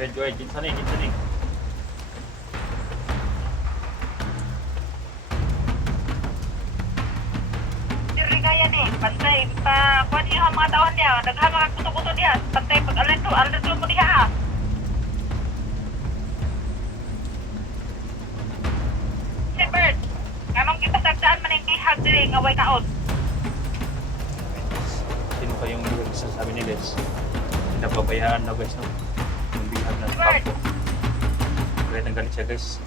Joy, kinsa ni, kinsa ni. Diri kaya ni, pantay pa kuan niya ang mga tawhan niya, daghang mga kuto-kuto diha, pantay pag alerto mo diha. Si Bert, kanong kita sagdaan man yung bihag diri nga way kaon. Sino pa yung bihag sa sabi ni guys? Pinababayaan daw guys, no? Yung bihag na sa kampo. Kaya galit siya guys.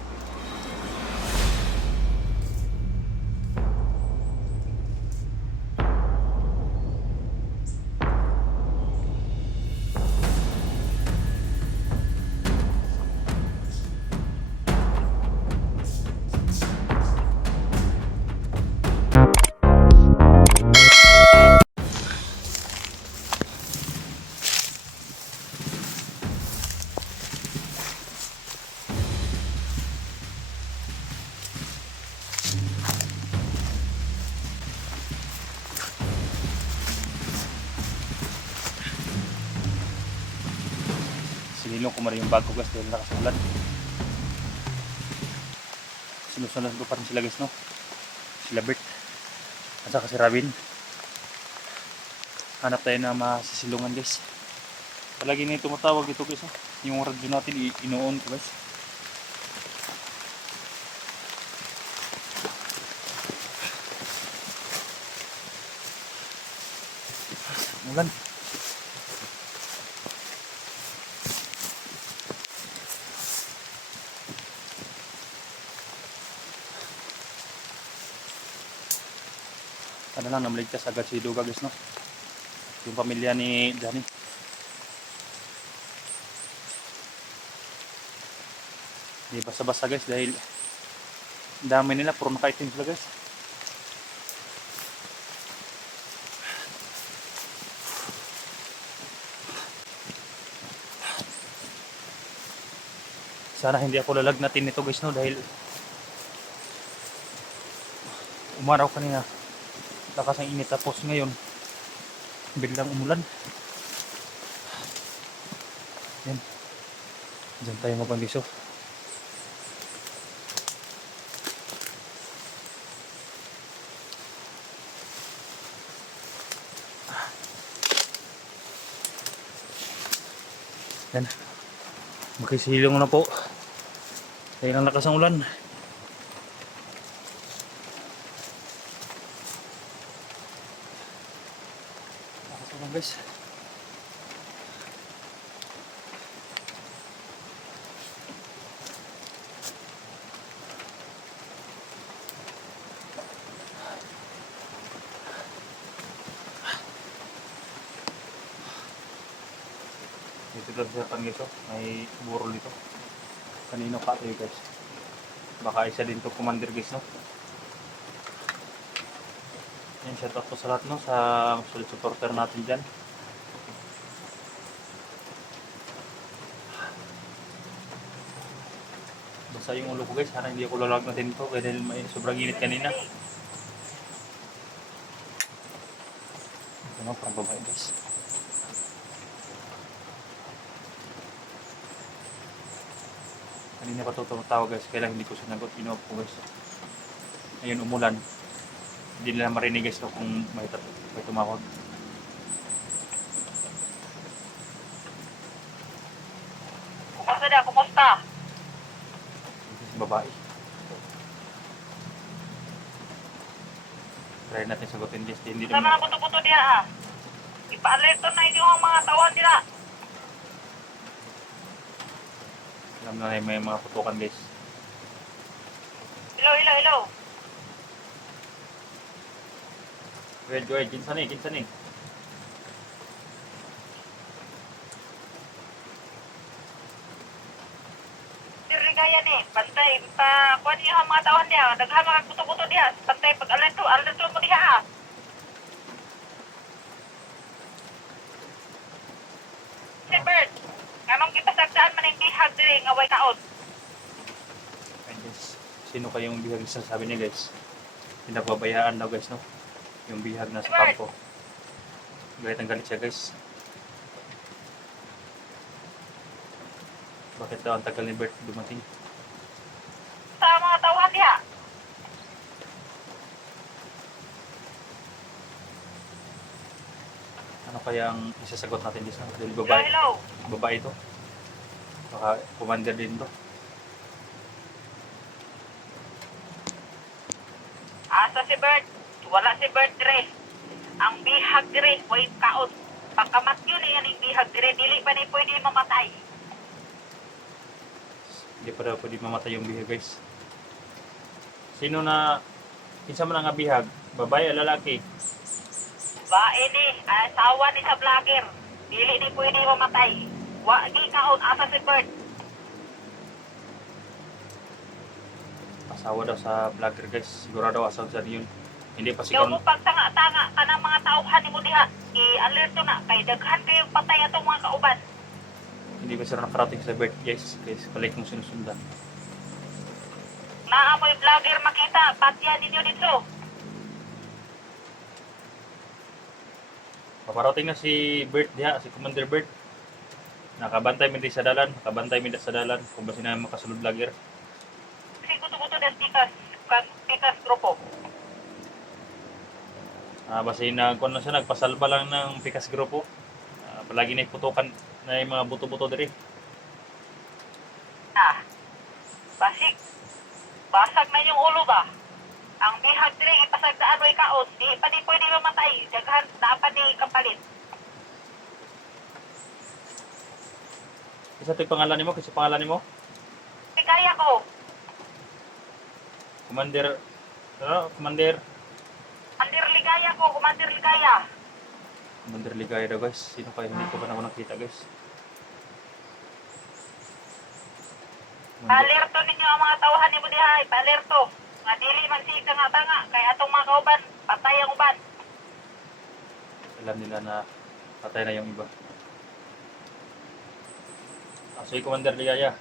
Sinilong ko mara yung bag ko guys dahil nakasulat. Sinusunod ko pa rin sila guys, no? Sila Bert at saka si Robin. Hanap tayo na masisilungan guys. Palagi na yung tumatawag ito guys, no? Yung radyo natin ino-on ko guys. Mulan. Ano lang, namaligtas agad si Duga guys, no? Yung pamilya ni Johnny. Hindi basta-basta guys dahil dami nila, puro nakaitim sila guys. Sana hindi ako lalagnatin nito guys, no? Dahil umaraw kanina, lakas ang init, tapos ngayon biglang umulan. Yan, dyan tayo mabandiso. Yan, makisilong na po dahil ang lakas ng ulan. Lakas ng ulan guys. Dito daw sa Pangiso, may burol dito. Kanino pa ito guys? Baka isa din to commander guys, no? Yan, shout out po sa lahat, no? Sa solid supporter natin dyan. Basta yung ulo ko guys, sana hindi ako lalag natin ito dahil may sobrang init kanina. Ito na, parang babae guys. Kanina pa ito tumatawag guys, kaya lang hindi ko sinagot, inuop ko guys. Ngayon umulan, hindi nila marinig guys, no, kung may tumawag. Kumusta da, kumusta? Si babae. Try natin sagutin guys, hindi Sa naman. mga kuto-kuto diha ha. Ipa-alerto na inyo ang mga tawhan diha. Alam na may mga putukan guys. Hello. Joy, kinsa ni, kinsa ni. Diri kaya ni, pantay pa kuan niya ang mga tawhan niya, daghang mga kuto-kuto diha, pantay pag alerto mo diha. Si Bert, kanong kita sagdaan man yung bihag diri nga way kaon. Ayun guys, sino kayong bihag sa sabi niya guys? Pinababayaan daw guys, no? Yung bihag na sa kampo. Galit siya guys. Bakit daw ang tagal ni Bert dumating? Sa mga tauhan diha. Ano kaya ang isasagot natin dito? Dahil Hello, babae, hello. babae ito. Baka commander din to. Asa si Bert? Wala si Bert dire. Ang bihag dire, way kaot. Pagkamat yun yan yung bihag dire, dili pa ni pwede mamatay. Hindi pa daw pwede mamatay yung bihag, guys. Sino na, kinsa man ang bihag? Babae o lalaki? Bae ni, asawa ni sa vlogger. Dili ni pwede mamatay. Wa di kaot, asa si Bert? Asawa daw sa vlogger, guys. Sigurado asawa sa yun. Hindi pa Ikaw sigaw. mo pagtanga-tanga ka ng mga tauhan ni mo diha. I-alerto na, kay daghan kayong patay atong mga kauban. Hindi pa sila nakarating sa Bert, guys. Guys, balik mong sinusundan. Naamoy vlogger makita, patyan ninyo dito. Paparating na si Bert diha, si Commander Bert. Nakabantay mi di sa dalan, nakabantay mi sa dalan kung ba sila makasulod vlogger. Kasi kuto-kuto ng tikas grupo. Basta kung na siya, nagpasalba lang ng Pikas Grupo. Palagi na iputukan na yung mga buto-buto diri. Basig. Basag na yung ulo ba? Ang bihag dire ipasagdaan mo ikaos, di pa di pwede mamatay. Daghan dapat ni kapalit. Isa ito yung pangalan nimo, kasi pangalan nimo? Di kaya ko. Commander, ano? Commander Commander Ligaya ko, Commander Ligaya. Commander Ligaya daw, guys. Sino kayo? Hindi ko pa naman nakita, guys. Alerto ninyo ang mga tauhan ni Budihay, alerto. Nga dili man si tanga kay atong mga kauban, patay ang uban. Alam nila na patay na yung iba. So, Commander Ligaya.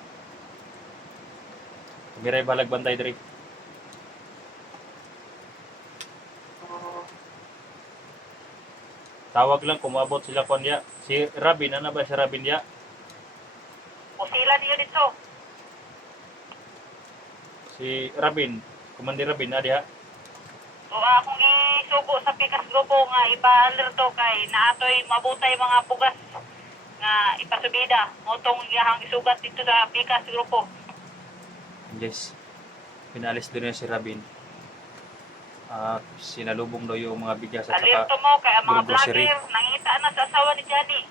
Kumiray balag bantay diri. Tawag lang kung maabot sila kon diya. Si Rabin, ano ba si Rabin diya? Pusila niyo dito. Si Rabin, Commander Rabin, na diya. So akong isugo sa Pikas Grupo nga ipa-alerto kay naatoy mabutay mga pugas nga ipasubida. Motong iyahang isugat dito sa Pikas Grupo. Yes. Pinalis din si Rabin. Sinalubong daw yung mga bigas at Alerto saka mo kay ang mga grocery. vlogger nangita na sa asawa ni Johnny.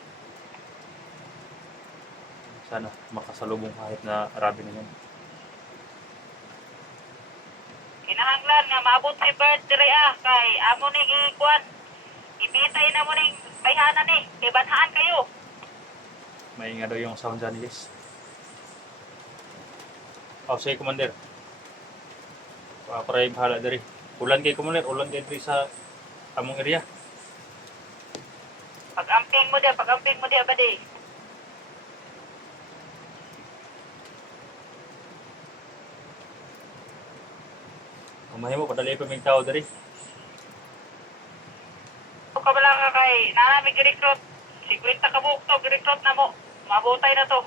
Sana makasalubong kahit na Rabin na yun. Kinahanglan nga maabot si Bert dire kay amo ning ikuan. Ibitay na mo ning bayhanan ni, kay banhaan kayo. May nga daw yung sound dyan, yes. Sige, Commander. Para yung bahala dari. Ulan kay Commander, ulan kay dari sa among area. Pag-amping mo dia ba di? Kumahin mo, padali pa may tao dari. Ka bala ka kay nanami gi-recruit. 50 ka buok to gi-recruit na mo. Mabutay na to.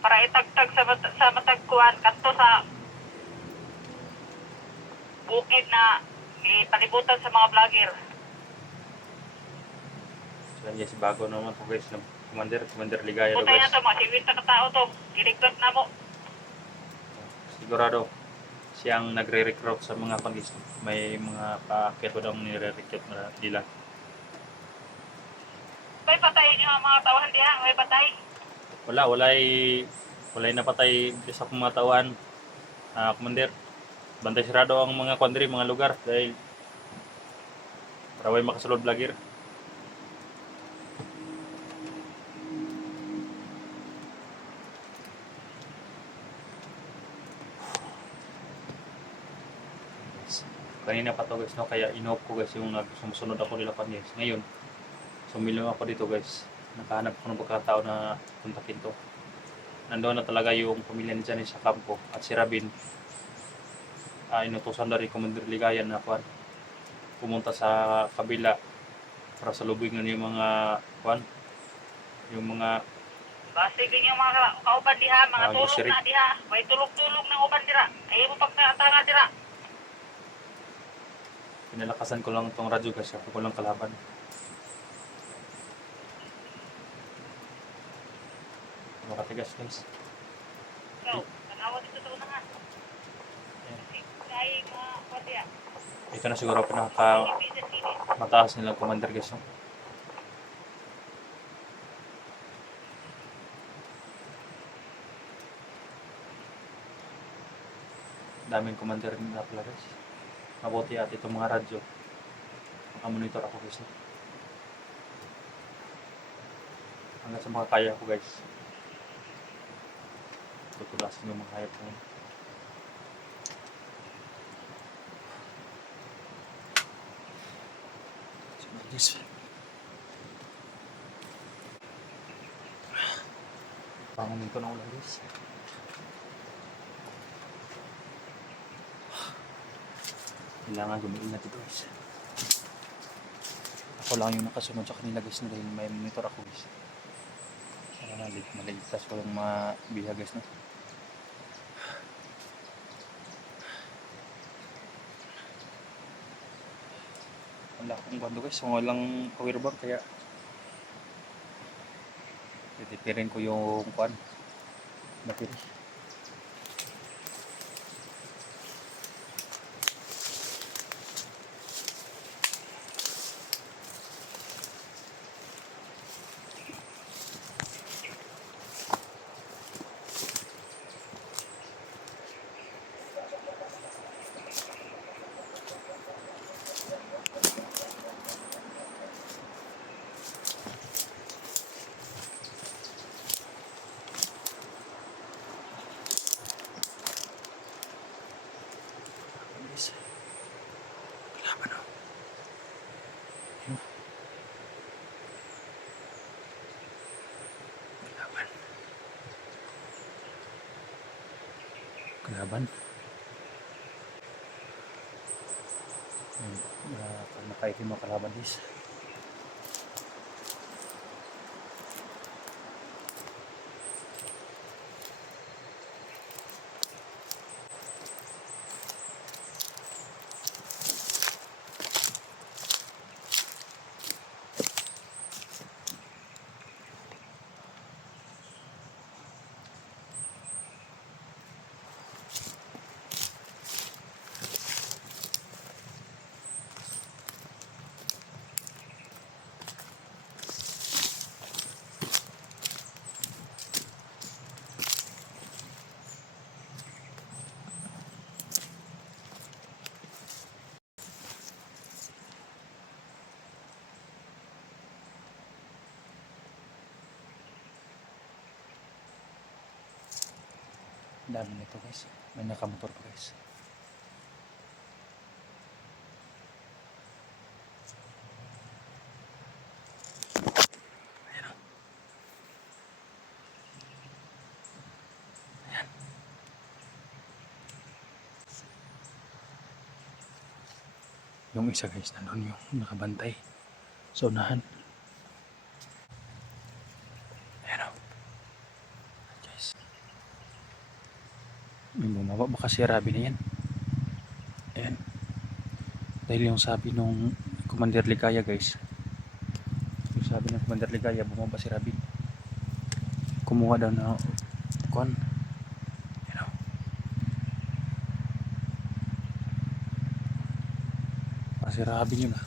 Para itagtag sa matagkuan kadto sa bukid na ipalibutan sa mga vlogger. So, yes, bago naman po guys ng Commander Ligaya daw Butay na guys. to, mga 50 ka tao to. Gi-recruit na mo. Sigurado siyang nagre-recruit sa mga pangis. May mga paakyat daw nire-recruit na nila. May patay niyo ang mga tawahan diha, may patay. Walay napatay sa mga tawan. Commander, bantay sirado ang mga country, mga lugar dahil para way makasulod vlogger. Kanina pa to guys, no? Kaya inop ko guys yung sumusunod ako nila pan guys. Ngayon, sumilong ako dito guys. Nakahanap ko ng pagkatao na kontakin to. Nandoon na talaga yung pamilya ni Johnny sa kampo at si Rabin. Inutusan na rin Commander Ligaya na pumunta sa kabila para salubungin yung mga yung mga Base ganyan mga kauban diha, mga Ah, tulog grocery. na diha. May tulog-tulog ng uban dira. Ay mo pagkatanga dira. Pinalakasan ko lang itong radyo guys. Ako ko lang kalaban. Makatigas guys. So, tanawa dito sa unahan. Ayan. Kasi kaya mga kuwan diha. Ito na siguro pinaka mataas nilang commander guys. No? Daming commander na pala guys. Mabuti at itong mga radyo. Makamonitor ako guys. No? Hanggang sa mga kaya ko guys. Tutulasin yung mga hayop ko. Guys. Pangunin ko na ulan guys. Kailangan gumiingat ito guys. Ako lang yung nakasunod sa kanila guys dahil may monitor ako guys. Sana maligtas ko yung mga biha guys no. Wala akong bando guys, walang power bank kaya titipirin ko yung kuan battery. Kalaban o. Kalaban. Kalaban. Pag nakaitim mo kalaban guys. Dami nito guys. May nakamotor pa guys. Ayan o. Ayan. Yung isa guys, nandun yung nakabantay sa unahan. Ayan o. Guys. May bumaba baka si Rabi na yan. Ayan. Dahil yung sabi nung Commander Ligaya guys. Yung sabi ng Commander Ligaya, bumaba si Rabi. Kumuha daw na kuan. Ayan o. Si Rabi yun ah.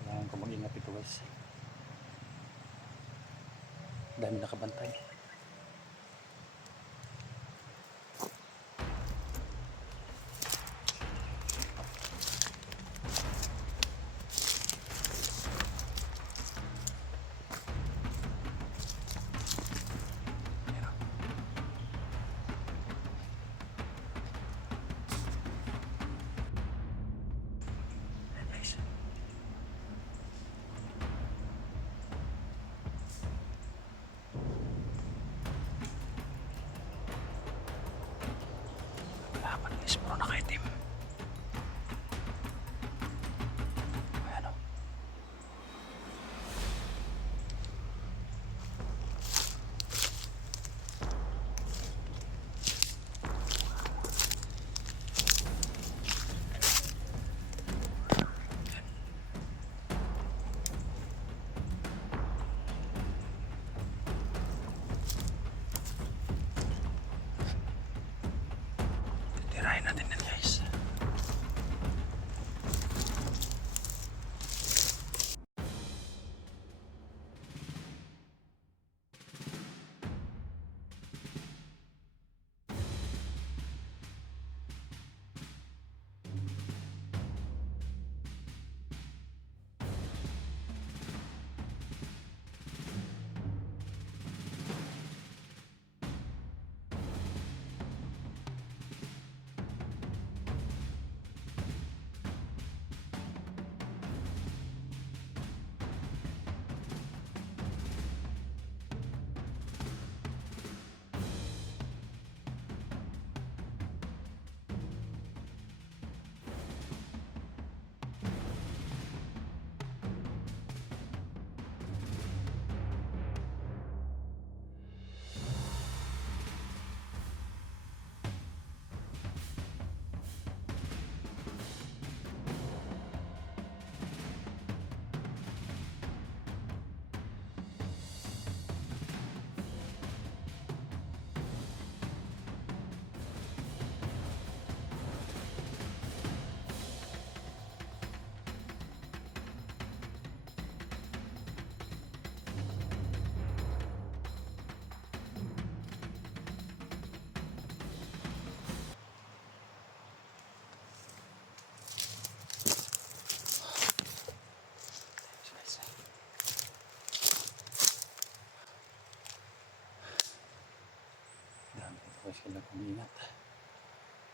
Kailangan ko mag-ingat ito guys. Dami nakabantay.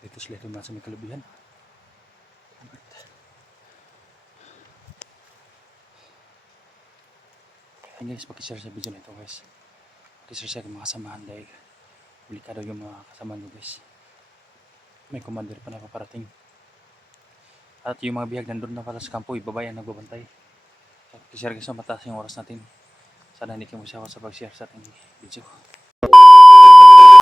Dito sila naman sa may kalubihan. Ayun guys, pakishare sa video na ito guys. Pakishare sa aking mga kasamahan dahil delikado yung mga kasamahan ko guys. May commander pa na paparating. At yung mga bihag nandun na pala sa kampo, ibabayan nagbabantay. So, pakishare guys, mataas yung oras natin. Sana hindi kayo masyawa sa pag-share sa ating video.